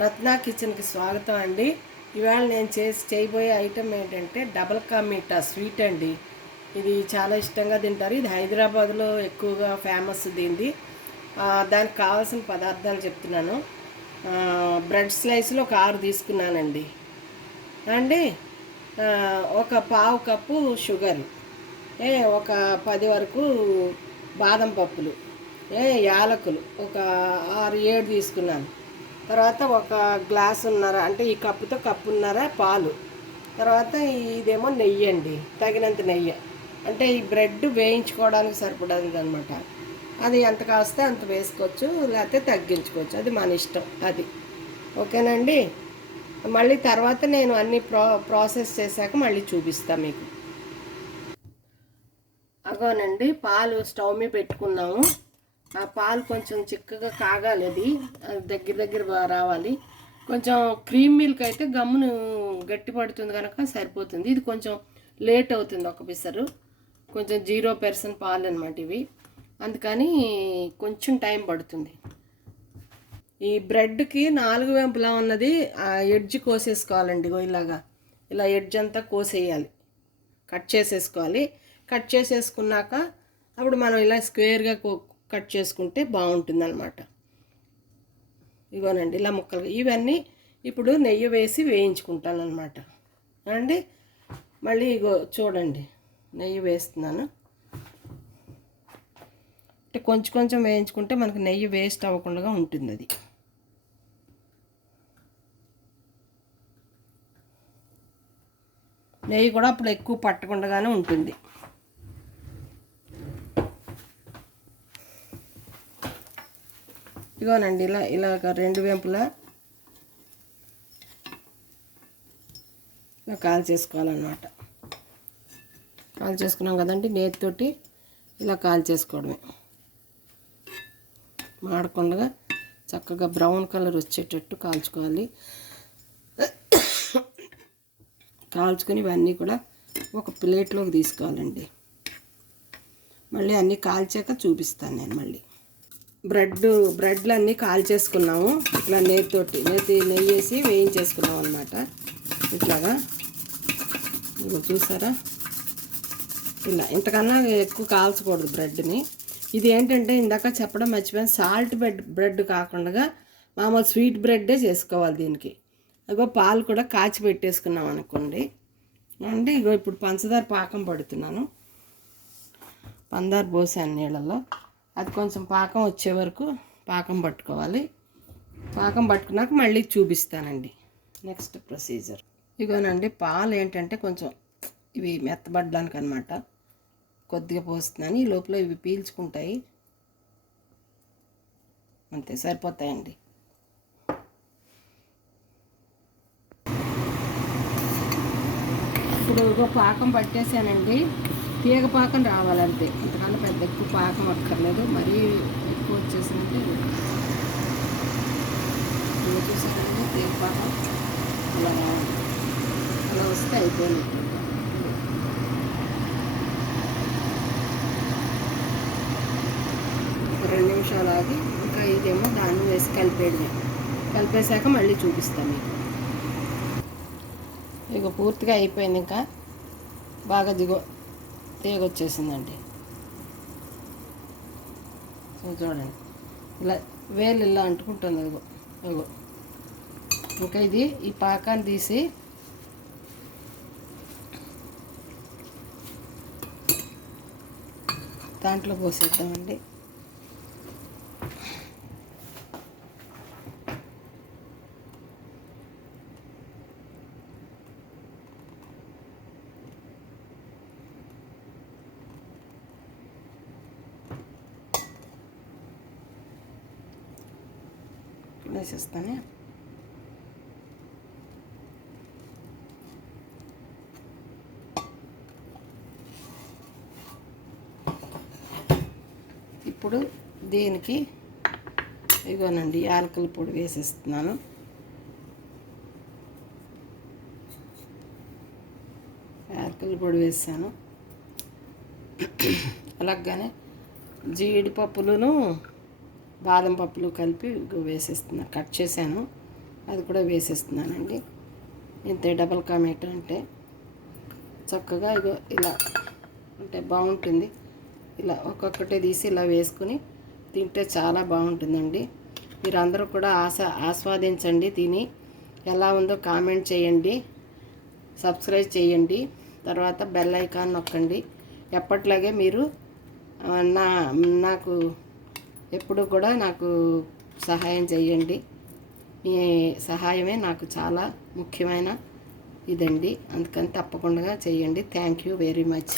రత్నా కిచెన్కి స్వాగతం అండి. ఇవాళ నేను చేయబోయే ఐటెం ఏంటంటే డబల్ కా మీఠా స్వీట్ అండి. ఇది చాలా ఇష్టంగా తింటారు. ఇది హైదరాబాద్లో ఎక్కువగా ఫేమస్ దీనిది. దానికి కావాల్సిన పదార్థాలు చెప్తున్నాను. బ్రెడ్ స్లైస్లో ఒక 6 తీసుకున్నానండి అండి. ఒక పావు కప్పు షుగర్, ఒక 10 వరకు బాదం పప్పులు, యాలకులు ఒక 6 7 తీసుకున్నాను. తర్వాత ఒక గ్లాసున్నర, అంటే ఈ కప్పుతో కప్పున్నర పాలు. తర్వాత ఇదేమో నెయ్యి అండి, తగినంత నెయ్యి. అంటే ఈ బ్రెడ్ వేయించుకోవడానికి సరిపడదు అనమాట. అది ఎంత కాస్తే అంత వేసుకోవచ్చు, లేకపోతే తగ్గించుకోవచ్చు, అది మన ఇష్టం. అది ఓకేనండి. మళ్ళీ తర్వాత నేను అన్ని ప్రాసెస్ చేశాక మళ్ళీ చూపిస్తాను మీకు. అగోనండి, పాలు స్టవ్ మీద పెట్టుకున్నాము. ఆ పాలు కొంచెం చిక్కగా కాగాలి, అది దగ్గర దగ్గర రావాలి. కొంచెం క్రీమ్ మిల్క్ అయితే గమ్మును గట్టి పడుతుంది కనుక సరిపోతుంది. ఇది కొంచెం లేట్ అవుతుంది, ఒక పిసరు. కొంచెం 0% పాలు అనమాట ఇవి, అందుకని కొంచెం టైం పడుతుంది. ఈ బ్రెడ్కి 4 వైపులా ఉన్నది ఎడ్జ్ కోసేసుకోవాలండి. ఇలాగా ఇలా ఎడ్జ్ అంతా కోసేయాలి, కట్ చేసేసుకోవాలి. కట్ చేసేసుకున్నాక అప్పుడు మనం ఇలా స్క్వేర్గా కట్ చేసుకుంటే బాగుంటుంది అనమాట. ఇగోనండి, ఇలా ముక్కలు. ఇవన్నీ ఇప్పుడు నెయ్యి వేసి వేయించుకుంటాను అనమాట అండి. మళ్ళీ ఇగో చూడండి, నెయ్యి వేస్తున్నాను. అంటే కొంచెం కొంచెం వేయించుకుంటే మనకు నెయ్యి వేస్ట్ అవ్వకుండా ఉంటుంది. అది నెయ్యి కూడా అప్పుడు ఎక్కువ పట్టకుండానే ఉంటుంది. ఇగోనండి, ఇలాగ 2 వైపులా ఇలా కాల్ చేసుకోవాలన్నమాట. కాల్ చేసుకున్నాం కదండి, నేతితోటి ఇలా కాల్ చేసుకోవడమే. మాడకుండా చక్కగా బ్రౌన్ కలర్ వచ్చేటట్టు కాల్చుకోవాలి. కాల్చుకొని ఇవన్నీ కూడా ఒక ప్లేట్లోకి తీసుకోవాలండి. మళ్ళీ అన్నీ కాల్చాక చూపిస్తాను నేను మళ్ళీ. బ్రెడ్లు అన్నీ కాల్చేసుకున్నాము. ఇట్లా నెయ్యి వేసి వేయించేసుకున్నాం అనమాట. ఇట్లాగా ఇగో చూసారా, ఇలా. ఇంతకన్నా ఎక్కువ కాల్చకూడదు బ్రెడ్ని. ఇది ఏంటంటే ఇందాక చెప్పడం మర్చిపోయాను, సాల్ట్ బ్రెడ్ కాకుండా మామూలు స్వీట్ బ్రెడ్డే చేసుకోవాలి దీనికి. అగో పాలు కూడా కాచి పెట్టేసుకున్నాం అనుకోండి అండి. ఇగో ఇప్పుడు పంచదార పాకం పడుతున్నాను. పందారు పోసాను నీళ్ళల్లో. అది కొంచెం పాకం వచ్చే వరకు పాకం పట్టుకోవాలి. పాకం పట్టుకున్నాక మళ్ళీ చూపిస్తానండి నెక్స్ట్ ప్రొసీజర్. ఇగోనండి, పాలు ఏంటంటే కొంచెం ఇవి మెత్తబడ్డానికి అనమాట కొద్దిగా పోస్తున్నాను. ఈ లోపల ఇవి పీల్చుకుంటాయి, అంతే, సరిపోతాయండి. ఇప్పుడు పాకం పట్టేసానండి. తీగ పాకం రావాలంతే, అంతకన్నా పెద్ద ఎక్కువ పాకం అక్కర్లేదు. మరీ ఎక్కువ వచ్చేసిందంటే చూసారండి, తీగ పాకం అలా రావాలి. అలా వస్తే అయిపోయింది. ఒక 2 నిమిషాలు ఆగి ఇంకా ఇదేమో దాన్ని వేసి కలిపేశాక మళ్ళీ చూపిస్తాను మీకు. ఇక పూర్తిగా అయిపోయింది. ఇంకా బాగా తీగ వచ్చేసిందండి. సో చూడండి, ఇలా వేలు ఇలా అంటుకుంటుంది. ఇగో ఇంకా ఇది ఈ పాకాన్ని తీసి దాంట్లో పోసేద్దామండి. వేసేస్తానే. ఇప్పుడు దీనికి ఇగోనండి, యాలకుల పొడి వేసేస్తున్నాను. యాలకుల పొడి వేసాను. అలాగనే జీడిపప్పులను బాదం పప్పులు కలిపి వేసేస్తున్నా, కట్ చేశాను. అది కూడా వేసేస్తున్నానండి. ఇంతే డబల్ కా మీఠా అంటే. చక్కగా ఇగో ఇలా అంటే బాగుంటుంది. ఇలా ఒక్కొక్కటి తీసి ఇలా వేసుకుని తింటే చాలా బాగుంటుందండి. మీరందరూ కూడా ఆస్వాదించండి, తిని ఎలా ఉందో కామెంట్ చేయండి, సబ్స్క్రైబ్ చేయండి, తర్వాత బెల్ ఐకాన్ నొక్కండి. ఎప్పట్లాగే మీరు నాకు ఎప్పుడు కూడా నాకు సహాయం చేయండి. మీ సహాయమే నాకు చాలా ముఖ్యమైన ఇదండి. అందుకని తప్పకుండా చేయండి. Thank you very much.